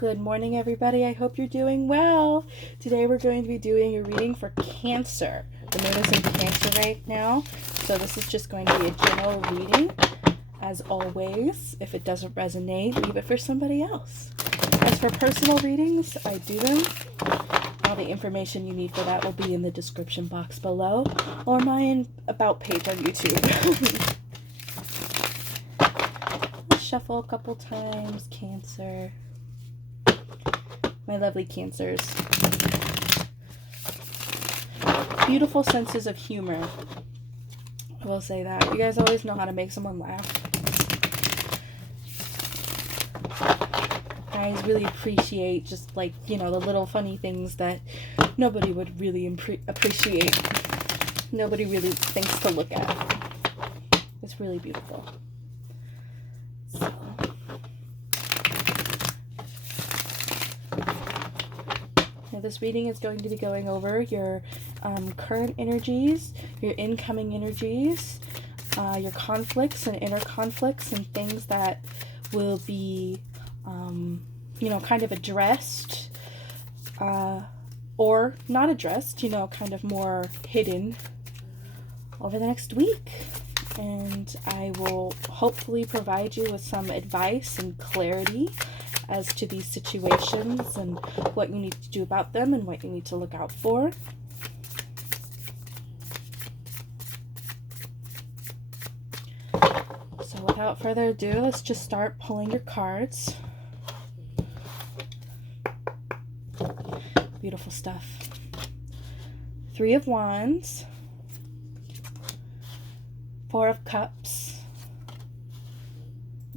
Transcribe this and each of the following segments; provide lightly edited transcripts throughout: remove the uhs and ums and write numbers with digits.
Good morning, everybody. I hope you're doing well. Today we're going to be doing a reading for Cancer. The moon is in Cancer right now, so this is just going to be a general reading. As always, if it doesn't resonate, leave it for somebody else. As for personal readings, I do them. All the information you need for that will be in the description box below or my about page on YouTube. Let's shuffle a couple times, Cancer. My lovely Cancers. Beautiful senses of humor. I will say that. You guys always know how to make someone laugh. Guys really appreciate just like, the little funny things that nobody would really appreciate. Nobody really thinks to look at. It's really beautiful. So. This reading is going to be going over your current energies, your incoming energies, your conflicts and inner conflicts and things that will be, kind of addressed or not addressed, kind of more hidden over the next week. And I will hopefully provide you with some advice and clarity as to these situations and what you need to do about them and what you need to look out for. So without further ado, let's just start pulling your cards. Beautiful stuff. Three of Wands, Four of Cups,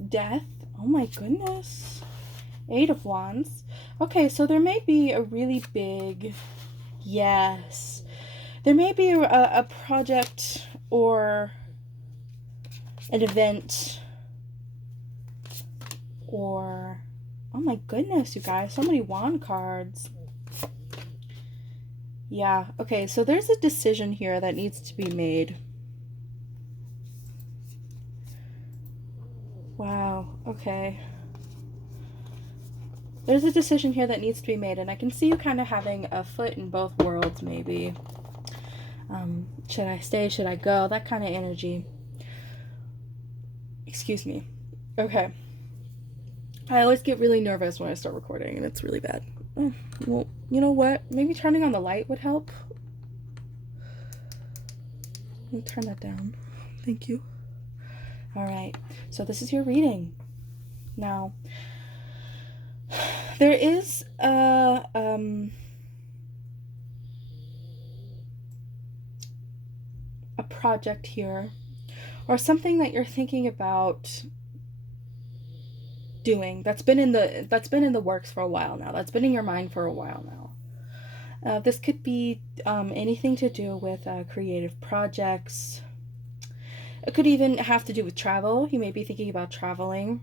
Death. Oh my goodness. Eight of Wands. Okay, so there may be a really big, yes, there may be a project or an event or, oh my goodness, you guys, so many wand cards. Yeah, okay, so there's a decision here that needs to be made. Wow, okay. There's a decision here that needs to be made, and I can see you kind of having a foot in both worlds, maybe. Should I stay? Should I go? That kind of energy. Excuse me. Okay. I always get really nervous when I start recording, and it's really bad. Oh, well, you know what? Maybe turning on the light would help. Let me turn that down. Thank you. All right. So this is your reading. Now, there is a project here or something that you're thinking about doing that's been in the works for a while now. That's been in your mind for a while now. This could be anything to do with creative projects. It could even have to do with travel. You may be thinking about traveling.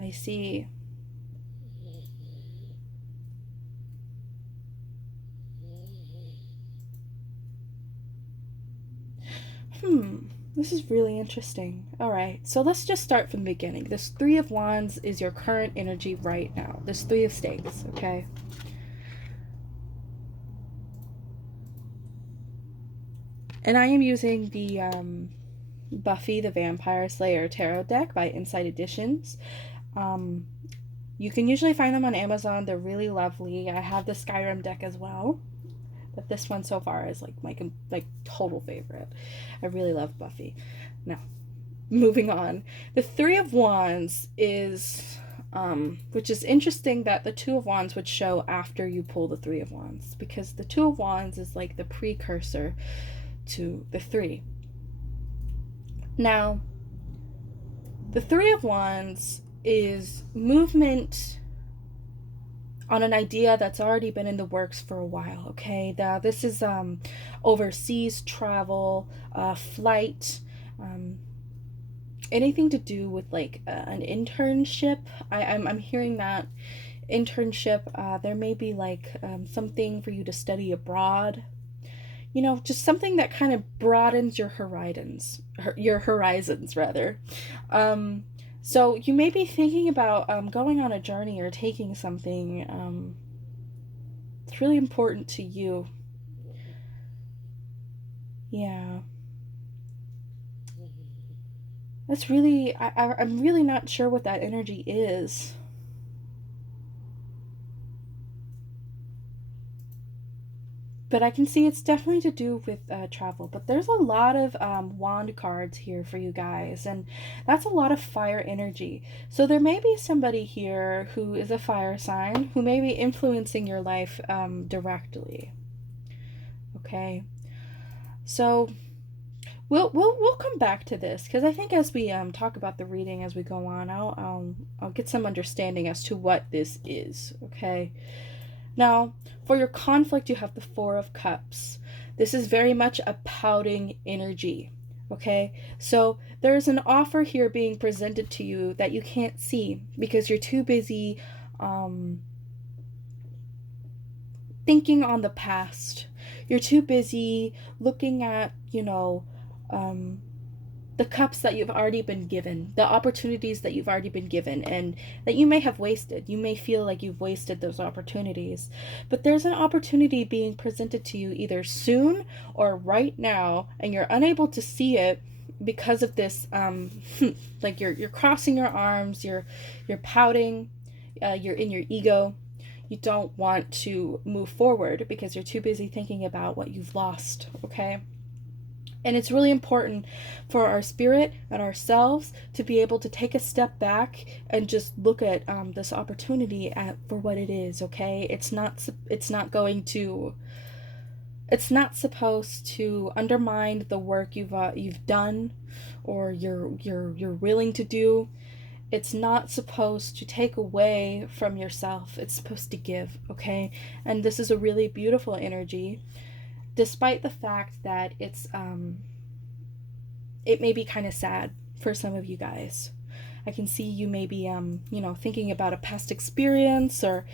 I see. This is really interesting. All right, so let's just start from the beginning. This Three of Wands is your current energy right now. This Three of Stakes, okay? And I am using the Buffy the Vampire Slayer Tarot deck by Insight Editions. You can usually find them on Amazon. They're really lovely. I have the Skyrim deck as well. But this one so far is like my total favorite. I really love Buffy. Now, moving on. The Three of Wands is, which is interesting that the Two of Wands would show after you pull the Three of Wands, because the Two of Wands is like the precursor to the Three. Now, the Three of Wands is movement on an idea that's already been in the works for a while, okay? Now, this is overseas travel, flight, anything to do with like an internship. I'm hearing that internship. There may be like something for you to study abroad. just something that kind of broadens your horizons rather. So you may be thinking about going on a journey or taking something. It's really important to you. Yeah. That's really, I'm really not sure what that energy is. But I can see it's definitely to do with travel. But there's a lot of wand cards here for you guys, and that's a lot of fire energy. So there may be somebody here who is a fire sign who may be influencing your life directly. Okay, so we'll come back to this because I think as we talk about the reading as we go on, I'll get some understanding as to what this is. Okay. Now, for your conflict, you have the Four of Cups. This is very much a pouting energy, okay? So there's an offer here being presented to you that you can't see because you're too busy thinking on the past. You're too busy looking at, the cups that you've already been given, the opportunities that you've already been given, and that you may have wasted. You may feel like you've wasted those opportunities. But there's an opportunity being presented to you either soon or right now, and you're unable to see it because of this like you're crossing your arms, you're pouting, you're in your ego. You don't want to move forward because you're too busy thinking about what you've lost, okay? And it's really important for our spirit and ourselves to be able to take a step back and just look at this opportunity for what it is. Okay, it's not supposed to undermine the work you've done or you're willing to do. It's not supposed to take away from yourself. It's supposed to give. Okay, and this is a really beautiful energy. Despite the fact that it may be kind of sad for some of you guys. I can see you may be, thinking about a past experience, or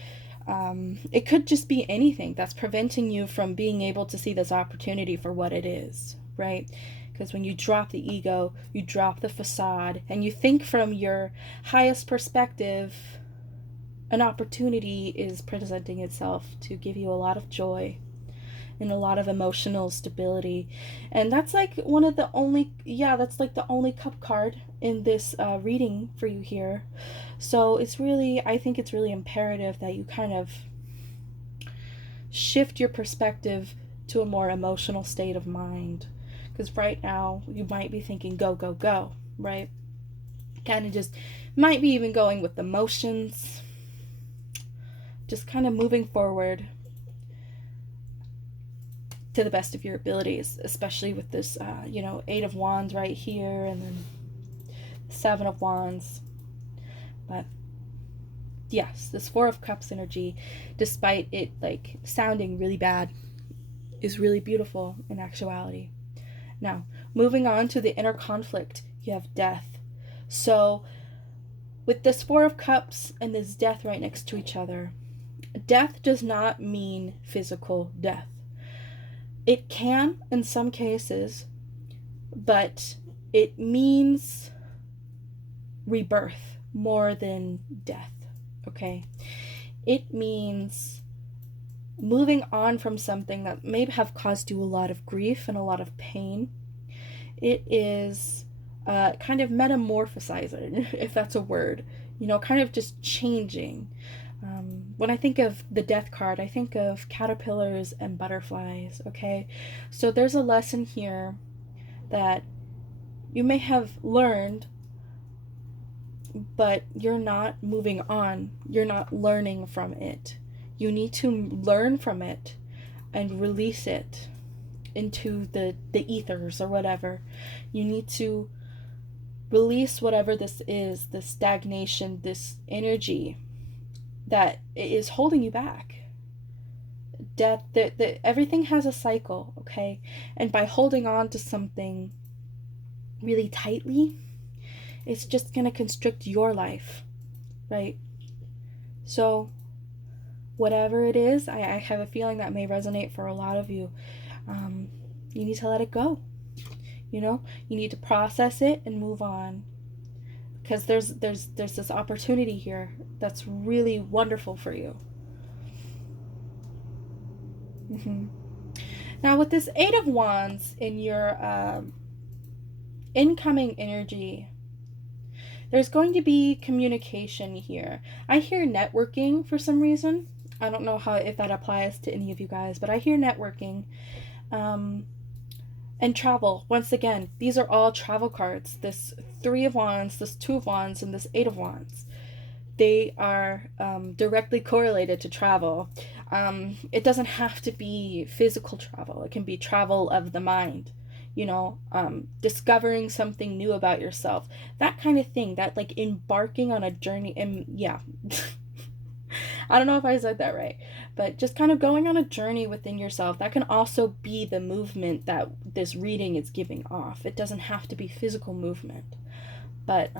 it could just be anything that's preventing you from being able to see this opportunity for what it is, right? Because when you drop the ego, you drop the facade, and you think from your highest perspective, an opportunity is presenting itself to give you a lot of joy and a lot of emotional stability. And that's like the only cup card in this reading for you here. So I think it's really imperative that you kind of shift your perspective to a more emotional state of mind, because right now you might be thinking go go go, right? Kind of just might be even going with the motions, just kind of moving forward to the best of your abilities, especially with this, Eight of Wands right here, and then Seven of Wands. But yes, this Four of Cups energy, despite it like sounding really bad, is really beautiful in actuality. Now, moving on to the inner conflict, you have death. So, with this Four of Cups and this death right next to each other, death does not mean physical death. It can in some cases, but it means rebirth more than death, okay? It means moving on from something that may have caused you a lot of grief and a lot of pain. It is kind of metamorphosizing, if that's a word, kind of just changing. When I think of the death card, I think of caterpillars and butterflies, okay? So there's a lesson here that you may have learned, but you're not moving on. You're not learning from it. You need to learn from it and release it into the ethers or whatever. You need to release whatever this is, this stagnation, this energy that is holding you back. Death, everything has a cycle, okay? And by holding on to something really tightly, it's just going to constrict your life, right? So, whatever it is, I have a feeling that may resonate for a lot of you. um, you need to let it go. You know, you need to process it and move on, because there's this opportunity here that's really wonderful for you. Mm-hmm. Now, with this Eight of Wands in your incoming energy, there's going to be communication here. I hear networking for some reason. I don't know how, if that applies to any of you guys, but I hear networking. And travel. Once again, these are all travel cards. This Three of Wands, this Two of Wands, and this Eight of Wands. They are directly correlated to travel. It doesn't have to be physical travel. It can be travel of the mind, you know, discovering something new about yourself. That kind of thing, that like embarking on a journey. And yeah, I don't know if I said that right, but just kind of going on a journey within yourself. That can also be the movement that this reading is giving off. It doesn't have to be physical movement, but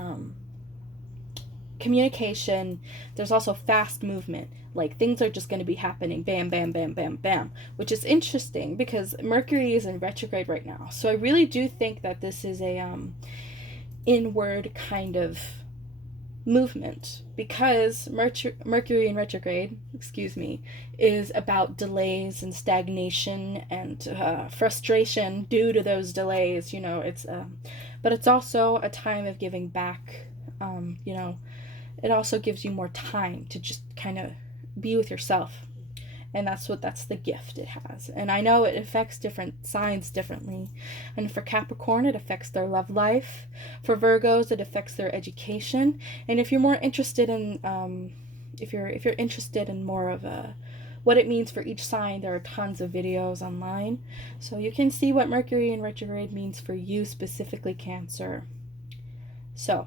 communication. There's also fast movement. Like things are just going to be happening, bam, bam, bam, bam, bam, which is interesting because Mercury is in retrograde right now. So I really do think that this is a inward kind of movement, because Mercury in retrograde, excuse me, is about delays and stagnation and frustration due to those delays. You know, it's but it's also a time of giving back. You know, it also gives you more time to just kind of be with yourself, and that's the gift it has. And I know it affects different signs differently, and for Capricorn it affects their love life, for Virgos it affects their education. And if you're more interested in if you're interested in more of what it means for each sign, there are tons of videos online, so you can see what Mercury in retrograde means for you specifically, Cancer. So,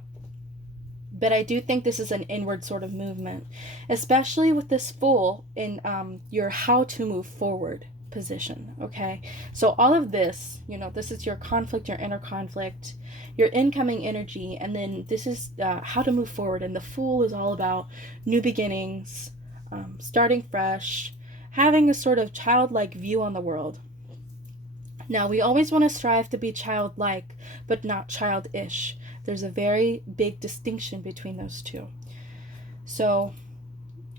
but I do think this is an inward sort of movement, especially with this Fool in your how to move forward position, okay? So all of this, you know, this is your conflict, your inner conflict, your incoming energy, and then this is how to move forward. And the Fool is all about new beginnings, starting fresh, having a sort of childlike view on the world. Now, we always want to strive to be childlike, but not childish. There's a very big distinction between those two. So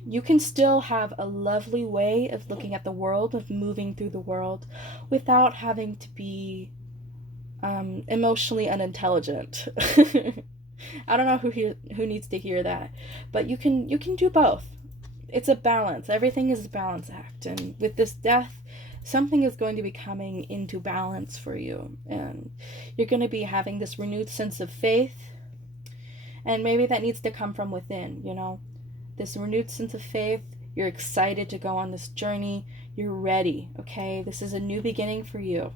you can still have a lovely way of looking at the world, of moving through the world, without having to be emotionally unintelligent. I don't know who needs to hear that, but you can do both. It's a balance. Everything is a balance act, and with this death, something is going to be coming into balance for you, and you're going to be having this renewed sense of faith, and maybe that needs to come from within, you know, this renewed sense of faith. You're excited to go on this journey. You're ready, okay? This is a new beginning for you,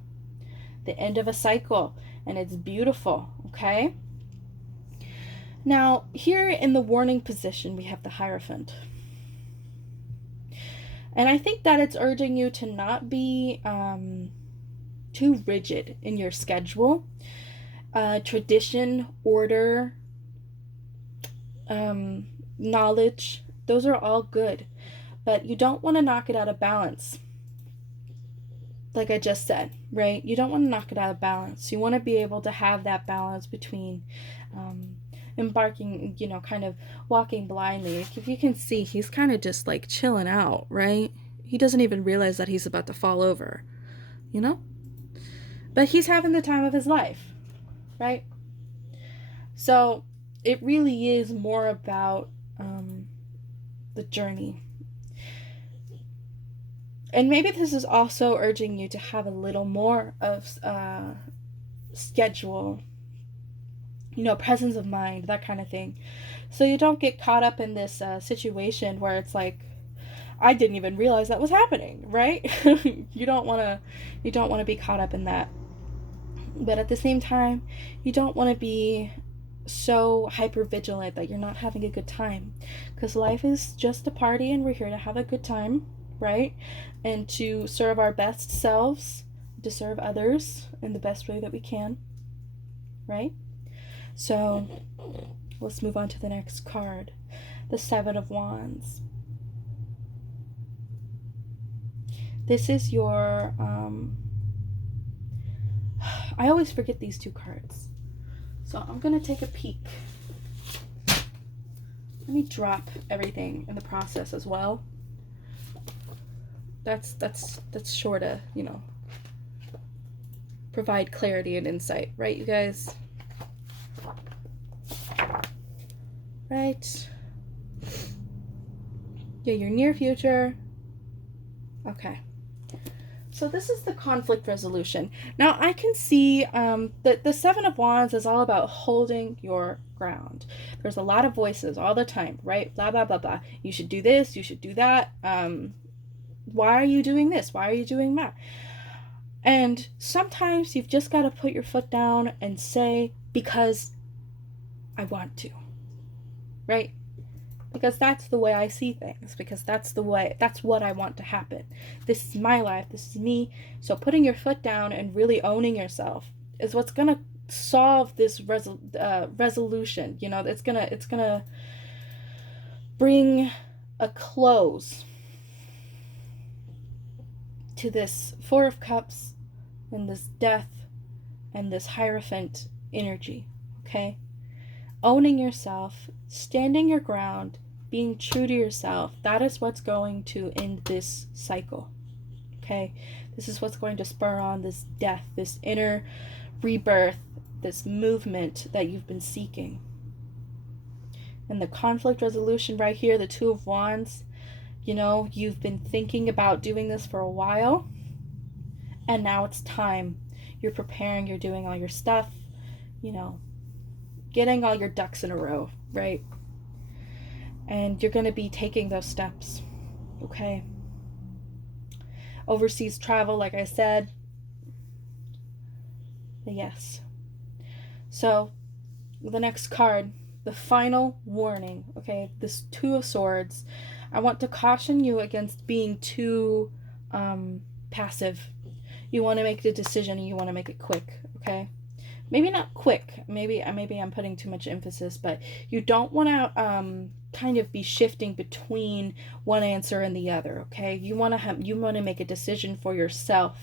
the end of a cycle, and it's beautiful, okay? Now, here in the warning position, we have the Hierophant. And I think that it's urging you to not be too rigid in your schedule. Tradition, order, knowledge, those are all good. But you don't want to knock it out of balance. Like I just said, right? You don't want to knock it out of balance. You want to be able to have that balance between embarking, you know, kind of walking blindly. If you can see, he's kind of just like chilling out, right? He doesn't even realize that he's about to fall over, you know? But he's having the time of his life, right? So it really is more about the journey. And maybe this is also urging you to have a little more of schedule, you know, presence of mind, that kind of thing. So you don't get caught up in this situation where it's like, I didn't even realize that was happening, right? You don't want to be caught up in that. But at the same time, you don't want to be so hyper vigilant that you're not having a good time, because life is just a party and we're here to have a good time, right? And to serve our best selves, to serve others in the best way that we can, right? So let's move on to the next card, the Seven of Wands. This is your I always forget these 2 cards. So I'm going to take a peek. Let me drop everything in the process as well. That's sure to, you know, provide clarity and insight, right, you guys? Right. Yeah, your near future. Okay. So this is the conflict resolution. Now I can see that the 7 of Wands is all about holding your ground. There's a lot of voices all the time, right? Blah, blah, blah, blah. You should do this. You should do that. Why are you doing this? Why are you doing that? And sometimes you've just got to put your foot down and say, because I want to, right? Because that's the way I see things, because that's what I want to happen. This is my life, this is me. So putting your foot down and really owning yourself is what's going to solve this resolution. You know, it's going to bring a close to this 4 of Cups and this Death and this Hierophant energy, okay? Owning yourself, standing your ground, being true to yourself, that is what's going to end this cycle, okay? This is what's going to spur on this death, this inner rebirth, this movement that you've been seeking. And the conflict resolution right here, the 2 of Wands, you know, you've been thinking about doing this for a while, and now it's time. You're preparing, you're doing all your stuff, you know, getting all your ducks in a row, right? And you're going to be taking those steps, okay? Overseas travel, like I said, yes. So, the next card, the final warning, okay? This 2 of Swords. I want to caution you against being too passive. You want to make the decision and you want to make it quick, okay? Maybe not quick. Maybe I'm putting too much emphasis, but you don't want to kind of be shifting between one answer and the other, okay? You want to make a decision for yourself,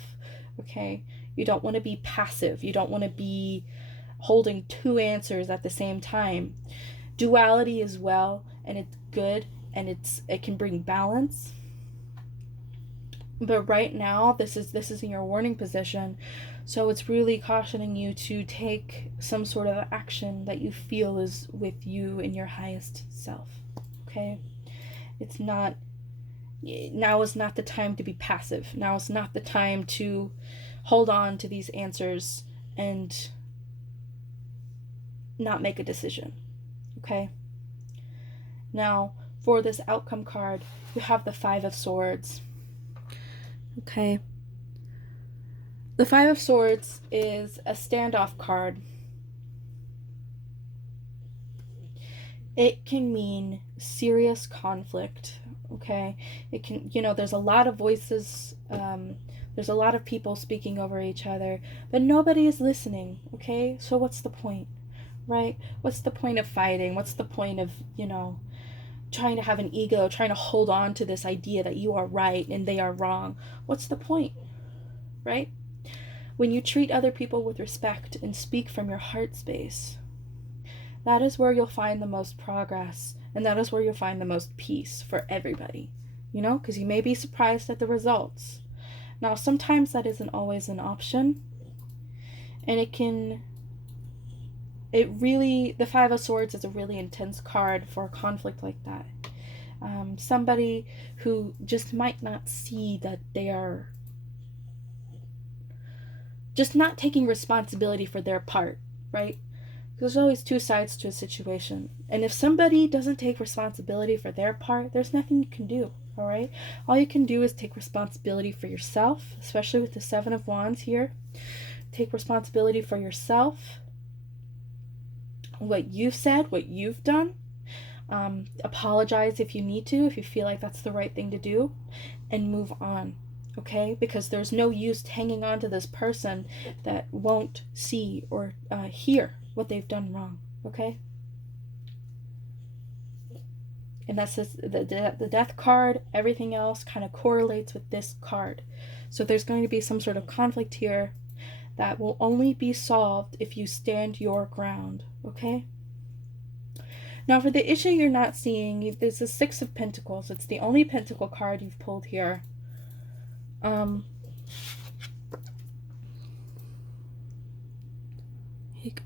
okay? You don't want to be passive. You don't want to be holding 2 answers at the same time. Duality as well, and it's good, and it can bring balance. But right now, this is in your warning position, so it's really cautioning you to take some sort of action that you feel is with you in your highest self, okay? Now is not the time to be passive. Now is not the time to hold on to these answers and not make a decision, okay? Now, for this outcome card, you have the 5 of Swords. Okay. The 5 of Swords is a standoff card. It can mean serious conflict, okay? It can, you know, there's a lot of voices, there's a lot of people speaking over each other, but nobody is listening, okay? So what's the point, right? What's the point of fighting? What's the point of, you know, trying to have an ego, trying to hold on to this idea that you are right and they are wrong? What's the point, right? When you treat other people with respect and speak from your heart space, that is where you'll find the most progress, and that is where you'll find the most peace for everybody, you know, because you may be surprised at the results. Now, sometimes that isn't always an option, and the 5 of Swords is a really intense card for a conflict like that. Somebody who just might not see that they are just not taking responsibility for their part, right? There's always 2 sides to a situation. And if somebody doesn't take responsibility for their part, there's nothing you can do, all right? All you can do is take responsibility for yourself, especially with the 7 of Wands here. Take responsibility for yourself, what you've said, what you've done. Apologize if you need to, if you feel like that's the right thing to do, and move on, okay? Because there's no use hanging on to this person that won't see or hear what they've done wrong, okay? And that's the Death card. Everything else kind of correlates with this card. So there's going to be some sort of conflict here that will only be solved if you stand your ground, okay? Now, for the issue you're not seeing, there's the Six of Pentacles. It's the only Pentacle card you've pulled here. Here you go.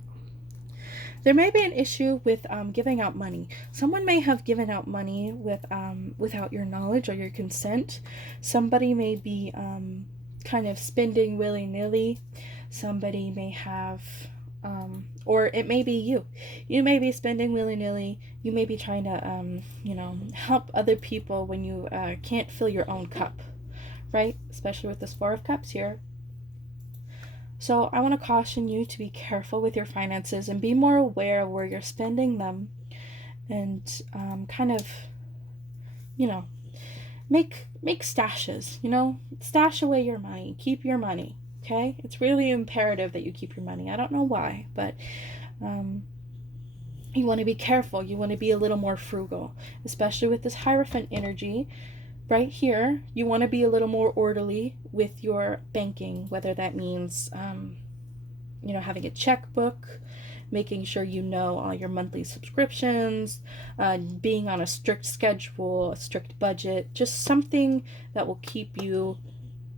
There may be an issue with giving out money. Someone may have given out money without your knowledge or your consent. Somebody may be kind of spending willy-nilly. Somebody may have, or it may be you. You may be spending willy-nilly. You may be trying to, help other people when you can't fill your own cup, right? Especially with this Four of Cups here. So I want to caution you to be careful with your finances and be more aware of where you're spending them, and kind of, make stashes, stash away your money, keep your money, okay? It's really imperative that you keep your money. I don't know why, but you want to be careful. You want to be a little more frugal, especially with this Hierophant energy. Right here, you want to be a little more orderly with your banking, whether that means, having a checkbook, making sure you know all your monthly subscriptions, being on a strict schedule, a strict budget, just something that will keep you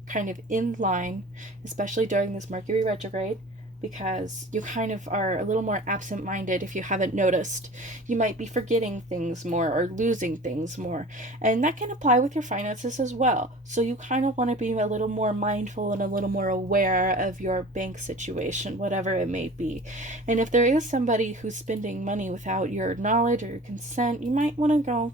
kind of in line, especially during this Mercury retrograde, because you kind of are a little more absent-minded if you haven't noticed. You might be forgetting things more or losing things more, and that can apply with your finances as well. So you kind of want to be a little more mindful and a little more aware of your bank situation, whatever it may be. And if there is somebody who's spending money without your knowledge or your consent, you might want to go,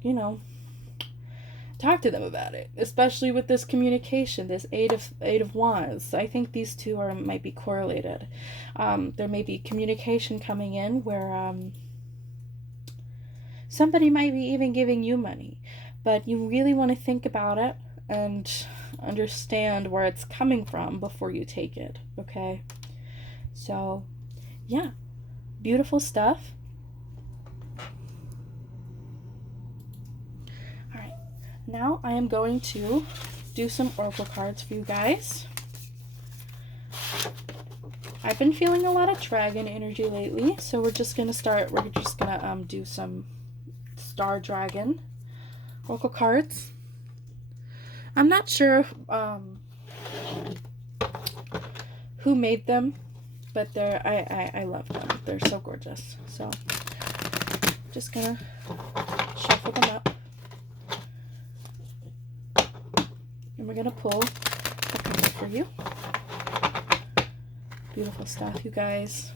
talk to them about it, especially with this communication, this Eight of Wands. I think these two might be correlated. There may be communication coming in where somebody might be even giving you money, but you really want to think about it and understand where it's coming from before you take it, okay? So, yeah, beautiful stuff. Now I am going to do some oracle cards for you guys. I've been feeling a lot of dragon energy lately, so we're just gonna do some star dragon oracle cards. I'm not sure who made them, but I love them. They're so gorgeous. So just gonna shuffle them up. And we're going to pull a couple for you. Beautiful stuff, you guys.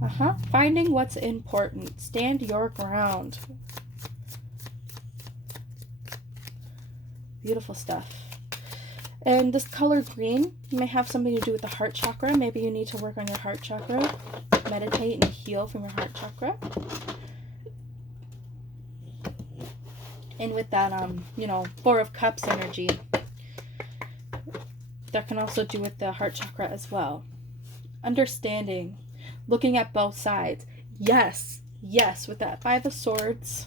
Wow. Finding what's important. Stand your ground. Beautiful stuff. And this color green may have something to do with the heart chakra. Maybe you need to work on your heart chakra. Meditate and heal from your heart chakra. And with that, Four of Cups energy, that can also do with the heart chakra as well. Understanding. Looking at both sides. Yes, with that Five of Swords.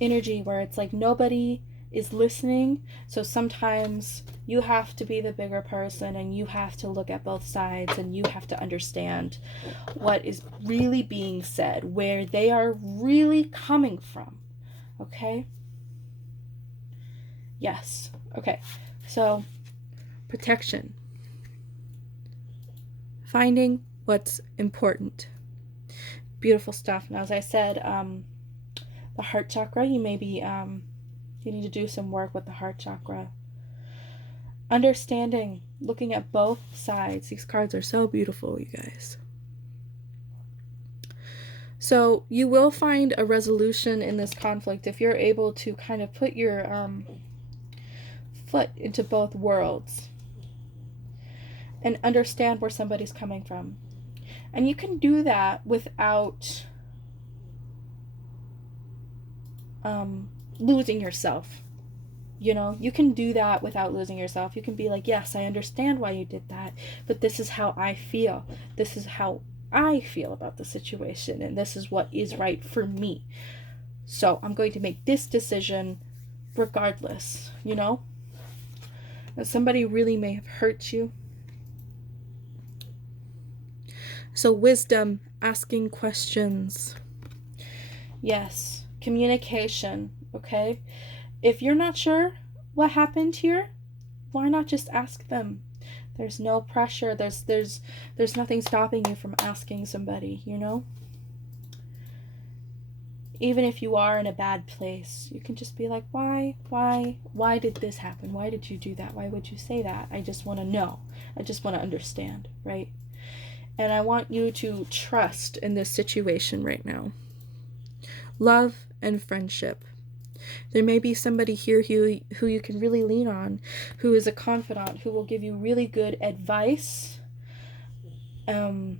Energy where it's like nobody is listening. So sometimes you have to be the bigger person and you have to look at both sides and you have to understand what is really being said, where they are really coming from. Okay? Yes. Okay. So, protection. Finding what's important. Beautiful stuff. Now, as I said, the heart chakra, you may be, you need to do some work with the heart chakra. Understanding, looking at both sides. These cards are so beautiful, you guys. So you will find a resolution in this conflict if you're able to kind of put your foot into both worlds and understand where somebody's coming from. And you can do that without losing yourself. You know, you can do that without losing yourself. You can be like, yes, I understand why you did that, but this is how I feel. This is how I feel about the situation, and this is what is right for me. So I'm going to make this decision regardless, you know? And somebody really may have hurt you. So wisdom, asking questions. Yes, communication, okay? If you're not sure what happened here, why not just ask them? There's no pressure. There's nothing stopping you from asking somebody, you know? Even if you are in a bad place, you can just be like, why did this happen? Why did you do that? Why would you say that? I just want to know. I just want to understand, right? And I want you to trust in this situation right now. Love and friendship. There may be somebody here who you can really lean on, who is a confidant, who will give you really good advice, and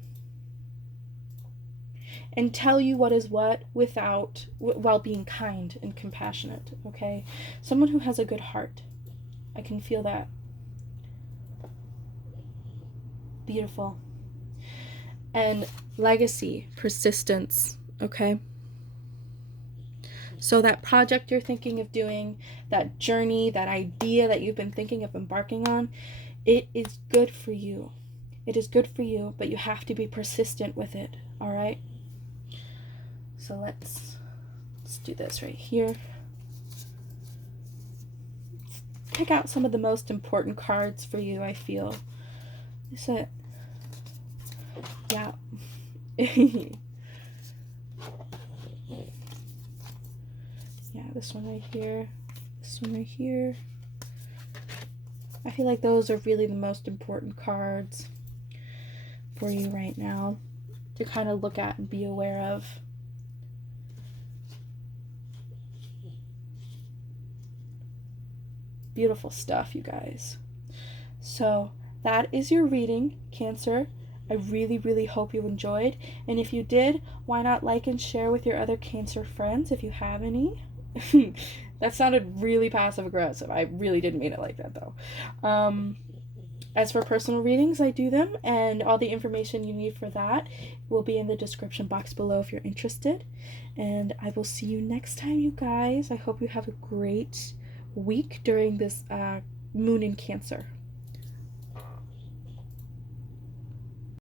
tell you what is what while being kind and compassionate, okay? Someone who has a good heart. I can feel that. Beautiful. And legacy, persistence, okay? So that project you're thinking of doing, that journey, that idea that you've been thinking of embarking on, it is good for you. It is good for you, but you have to be persistent with it, all right? So let's do this right here. Pick out some of the most important cards for you, I feel. Is it? Yeah. Yeah, this one right here. This one right here. I feel like those are really the most important cards for you right now to kind of look at and be aware of. Beautiful stuff, you guys. So that is your reading, Cancer. I really, really hope you enjoyed. And if you did, why not like and share with your other Cancer friends if you have any? That sounded really passive aggressive. I really didn't mean it like that, though. As for personal readings, I do them, and all the information you need for that will be in the description box below if you're interested. And I will see you next time, you guys. I hope you have a great week during this moon in Cancer.